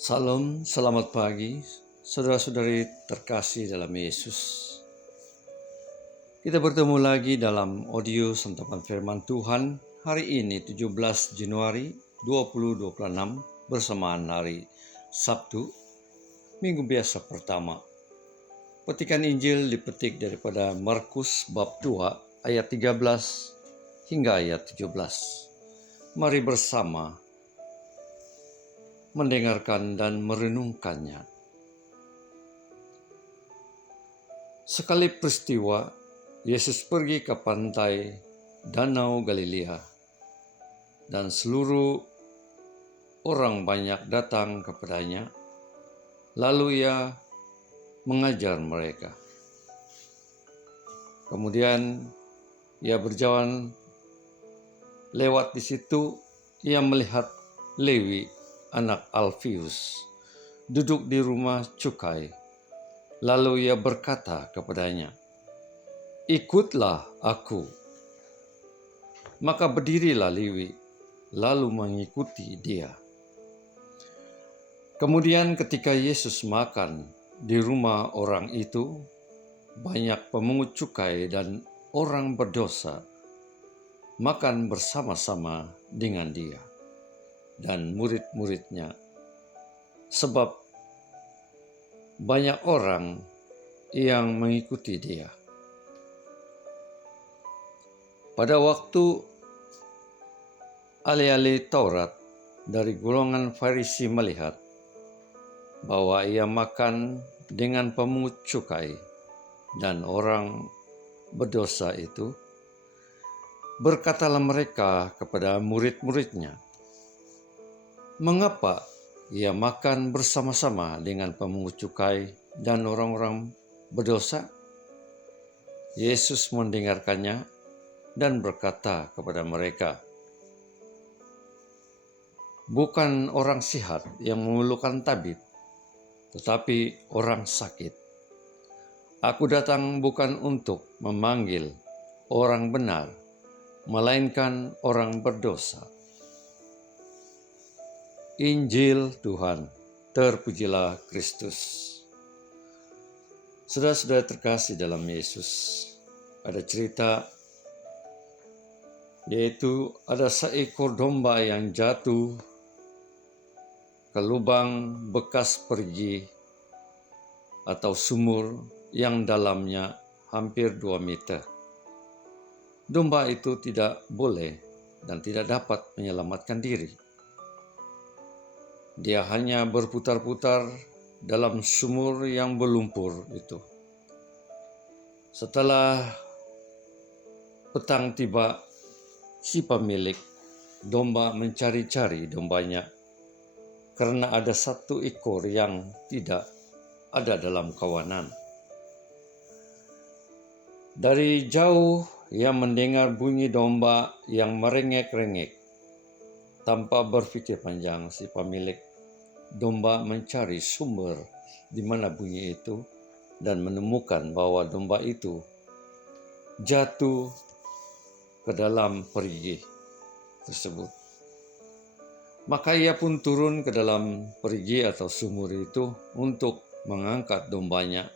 Salam, selamat pagi, saudara-saudari terkasih dalam Yesus. Kita bertemu lagi dalam audio santapan firman Tuhan hari ini 17 Januari 2026 bersamaan hari Sabtu, minggu biasa pertama. Petikan Injil dipetik daripada Markus bab 2 ayat 13 hingga ayat 17. Mari bersama mendengarkan dan merenungkannya. Sekali peristiwa, Yesus pergi ke pantai Danau Galilea, dan seluruh orang banyak datang kepadanya, lalu ia mengajar mereka. Kemudian ia berjalan lewat di situ, ia melihat Lewi, anak Alfius, duduk di rumah cukai. Lalu ia berkata kepadanya, "Ikutlah aku." Maka berdirilah Lewi, lalu mengikuti dia. Kemudian ketika Yesus makan di rumah orang itu, banyak pemungut cukai dan orang berdosa makan bersama-sama dengan dia dan murid-muridnya, sebab banyak orang yang mengikuti dia. Pada waktu ahli-ahli Taurat dari golongan Farisi melihat bahwa ia makan dengan pemungut cukai dan orang berdosa itu, berkatalah mereka kepada murid-muridnya, "Mengapa ia makan bersama-sama dengan pemungut cukai dan orang-orang berdosa?" Yesus mendengarkannya dan berkata kepada mereka, "Bukan orang sihat yang memerlukan tabib, tetapi orang sakit. Aku datang bukan untuk memanggil orang benar, melainkan orang berdosa." Injil Tuhan, terpujilah Kristus. Saudara-saudara terkasih dalam Yesus, ada cerita yaitu ada seekor domba yang jatuh ke lubang bekas perigi atau sumur yang dalamnya hampir 2 meter. Domba itu tidak boleh dan tidak dapat menyelamatkan diri. Dia hanya berputar-putar dalam sumur yang berlumpur itu. Setelah petang tiba, si pemilik domba mencari-cari dombanya karena ada satu ekor yang tidak ada dalam kawanan. Dari jauh ia mendengar bunyi domba yang merengek-rengek. Tanpa berpikir panjang, si pemilik domba mencari sumber di mana bunyi itu dan menemukan bahwa domba itu jatuh ke dalam perigi tersebut. Maka ia pun turun ke dalam perigi atau sumur itu untuk mengangkat dombanya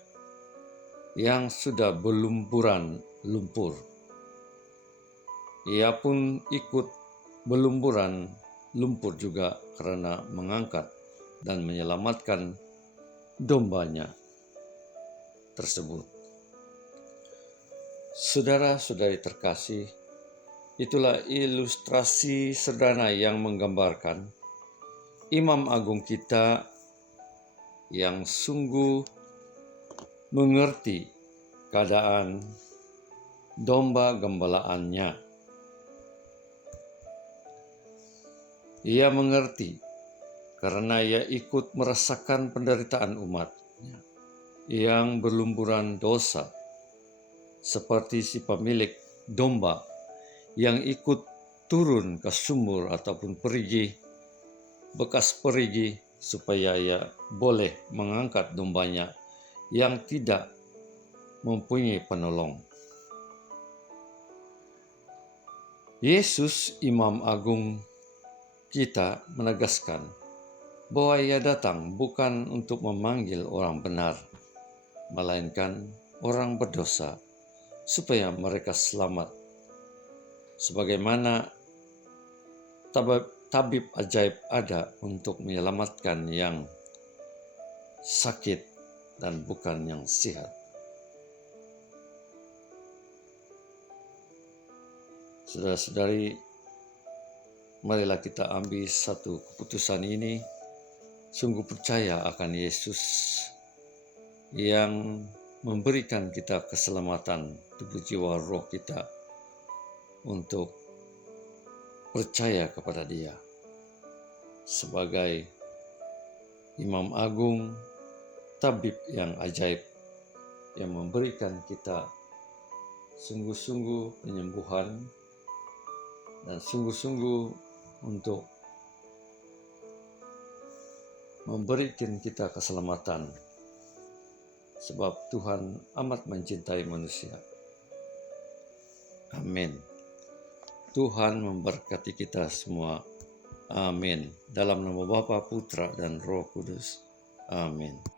yang sudah berlumpuran lumpur. Ia pun ikut berlumpuran lumpur juga karena mengangkat dan menyelamatkan dombanya tersebut. Saudara-saudari terkasih, itulah ilustrasi sederhana yang menggambarkan Imam Agung kita yang sungguh mengerti keadaan domba gembalaannya. Ia mengerti karena ia ikut merasakan penderitaan umatnya yang berlumpuran dosa, seperti si pemilik domba yang ikut turun ke sumur ataupun perigi, bekas perigi, supaya ia boleh mengangkat dombanya yang tidak mempunyai penolong. Yesus, Imam Agung kita, menegaskan bahwa Ia datang bukan untuk memanggil orang benar, melainkan orang berdosa, supaya mereka selamat. Sebagaimana tabib ajaib ada untuk menyelamatkan yang sakit dan bukan yang sehat. Saudara-saudari, marilah kita ambil satu keputusan ini, sungguh percaya akan Yesus yang memberikan kita keselamatan tubuh jiwa roh kita untuk percaya kepada Dia sebagai Imam Agung, tabib yang ajaib yang memberikan kita sungguh-sungguh penyembuhan dan sungguh-sungguh untuk memberikan kita keselamatan, sebab Tuhan amat mencintai manusia. Amin. Tuhan memberkati kita semua. Amin. Dalam nama Bapa, Putra, dan Roh Kudus. Amin.